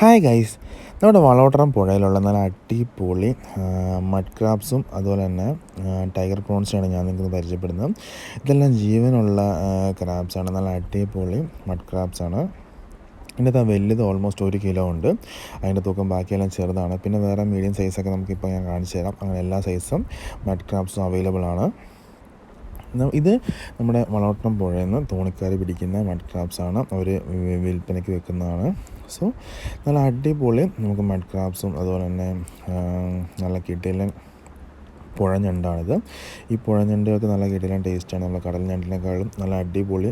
Hi guys, നമ്മുടെ വളവട്ടണം പുഴയിലുള്ള നല്ല അടിപൊളി മഡ് ക്രാബ്സും അതുപോലെ തന്നെ ടൈഗർ പ്രോൺസിനാണ് ഞാൻ നിങ്ങൾക്ക് പരിചയപ്പെടുന്നത്. ഇതെല്ലാം ജീവനുള്ള ക്രാബ്സാണ്. നല്ല അടിപൊളി മഡ് ക്രാബ്സാണ്. ഇതിൻ്റെ വലുത് ഓൾമോസ്റ്റ് 1 കിലോ ഉണ്ട്. അതിൻ്റെ തൂക്കം ബാക്കിയെല്ലാം ചെറുതാണ്. പിന്നെ വേറെ മീഡിയം സൈസൊക്കെ നമുക്കിപ്പോൾ ഞാൻ കാണിച്ചു തരാം. അങ്ങനെ എല്ലാ സൈസും മഡ് ക്രാബ്സും അവൈലബിൾ ആണ്. ഇത് നമ്മുടെ വളവട്ടണം പുഴയിൽ നിന്ന് തോണിക്കാർ പിടിക്കുന്ന മഡ് ക്രാബ്സാണ്. അവർ വിൽപ്പനയ്ക്ക് വെക്കുന്നതാണ്. സോ നല്ല അടിപൊളി നമുക്ക് മഡ് ക്രാബ്സും അതുപോലെ തന്നെ നല്ല കിടിലൻ പുഴഞ്ഞണ്ടാണിത്. ഈ പുഴഞ്ഞണ്ടുകൾക്ക് നല്ല കിടിലൻ ടേസ്റ്റാണ്. നമ്മുടെ കടൽ ഞണ്ടിനേക്കാളും നല്ല അടിപൊളി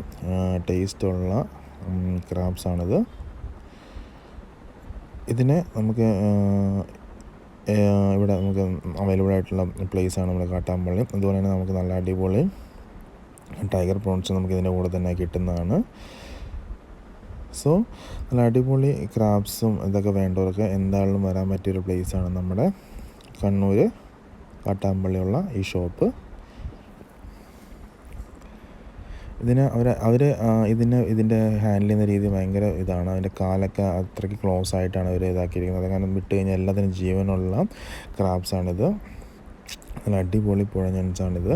ടേസ്റ്റുള്ള ക്രാബ്സാണിത്. ഇതിനെ നമുക്ക് ഇവിടെ നമുക്ക് അവൈലബിൾ ആയിട്ടുള്ള പ്ലേസാണ് നമ്മുടെ കാട്ടാമ്പള്ളി. അതുപോലെ തന്നെ നമുക്ക് നല്ല അടിപൊളി ടൈഗർ പ്രോൺസ് നമുക്ക് ഇതിൻ്റെ കൂടെ തന്നെ കിട്ടുന്നതാണ്. സോ നല്ല അടിപൊളി ക്രാബ്സും ഇതൊക്കെ വേണ്ടവർക്ക് എന്തായാലും വരാൻ പറ്റിയൊരു പ്ലേസാണ് നമ്മുടെ കണ്ണൂർ കാട്ടാമ്പള്ളിയുള്ള ഈ ഷോപ്പ്. ഇതിൻ്റെ ഹാൻഡിൽ ചെയ്യുന്ന രീതി ഭയങ്കര ഇതാണ്. അതിൻ്റെ കാലൊക്കെ അത്രയ്ക്ക് ക്ലോസ് ആയിട്ടാണ് അവർ ഇതാക്കിയിരിക്കുന്നത്. കാരണം വിട്ട് കഴിഞ്ഞാൽ എല്ലാത്തിനും ജീവനുള്ള ക്രാബ്സാണിത്. നല്ല അടിപൊളി പുഴഞ്ഞൻസാണിത്.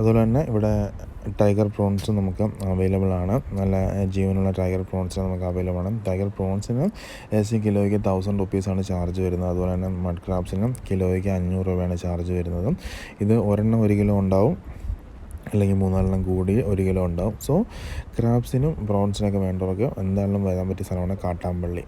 അതുപോലെ തന്നെ ഇവിടെ ടൈഗർ പ്രോൺസും നമുക്ക് അവൈലബിൾ ആണ്. നല്ല ജീവനുള്ള ടൈഗർ പ്രോൺസ് നമുക്ക് അവൈലബിൾ ആണ്. ടൈഗർ പ്രോൺസിന് കിലോയ്ക്ക് 1000 റുപ്പീസാണ് ചാർജ് വരുന്നത്. അതുപോലെ തന്നെ മഡ് ക്രാബ്സിന് കിലോയ്ക്ക് 500 രൂപയാണ് ചാർജ് വരുന്നത്. ഇത് ഒരെണ്ണം 1 കിലോ ഉണ്ടാവും, അല്ലെങ്കിൽ 3-4 കൂടി 1 കിലോ ഉണ്ടാവും. സോ ക്രാബ്സിനും പ്രോൺസിനൊക്കെ വേണ്ടവർക്ക് എന്തായാലും വരാൻ പറ്റിയ സ്ഥലമാണ് കാട്ടാമ്പള്ളി.